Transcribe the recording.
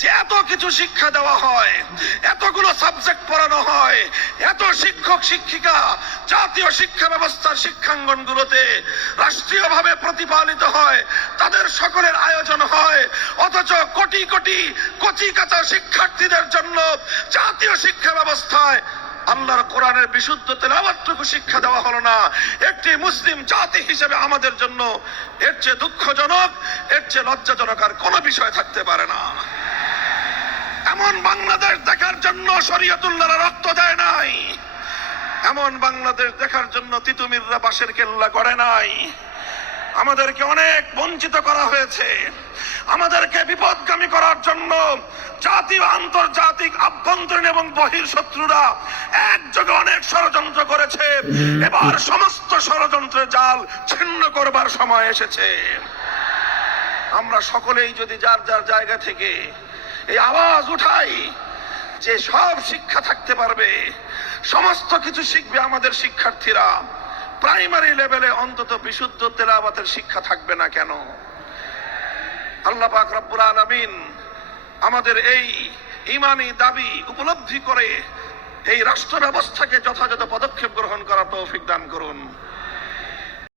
যে এত কিছু শিক্ষা দেওয়া হয়, এতগুলো সাবজেক্ট পড়ানো হয়, এত শিক্ষক, শিক্ষিকা, জাতীয় শিক্ষা ব্যবস্থার শিক্ষাঙ্গনগুলোতে রাষ্ট্রীয়ভাবে প্রতিপালিত হয়, তাদের সকলের আয়োজন হয়, অথচ কোটি কোটি কচি কাঁচা শিক্ষার্থীদের জন্য জাতীয় শিক্ষা ব্যবস্থায় আল্লাহর কোরআনের বিশুদ্ধ তেলাওয়াতটুকু শিক্ষা দেওয়া হলো না। একটি মুসলিম জাতি হিসেবে আমাদের জন্য এর চেয়ে দুঃখজনক, এর চেয়ে লজ্জাজনক আর কোনো বিষয় থাকতে পারে না। এমন বাংলাদেশ দেখার জন্য শরীয়তুল্লাহরা রক্ত দেয় নাই। এমন বাংলাদেশ দেখার জন্য তিতুমিররা বাসের কেল্লা করে নাই। আমাদেরকে অনেক বঞ্চিত করা হয়েছে। আমাদেরকে বিপদগামী করার জন্য জাতীয়, আন্তর্জাতিক আভ্যন্তরীণ এবং বহির শত্রুরা একযোগে অনেক ষড়যন্ত্র করেছে। এবার সমস্ত ষড়যন্ত্রের জাল ছিন্ন করবার সময় এসেছে। আমরা সকলেই যদি যার যার জায়গা থেকে এই আওয়াজ উঠাই যে সব শিক্ষা থাকতে পারবে। সমস্ত কিছু শিখবে আমাদের শিক্ষার্থীরা। প্রাইমারি লেভেলে অন্তত বিশুদ্ধ তেলাওয়াতের শিক্ষা থাকবে না কেন? আল্লাহ পাক আলামিন আমাদের এই ইমানি দাবি উপলব্ধি করে এই রাষ্ট্র ব্যবস্থাকে যথাযথ পদক্ষেপ গ্রহণ করার তৌফিক দান করুন।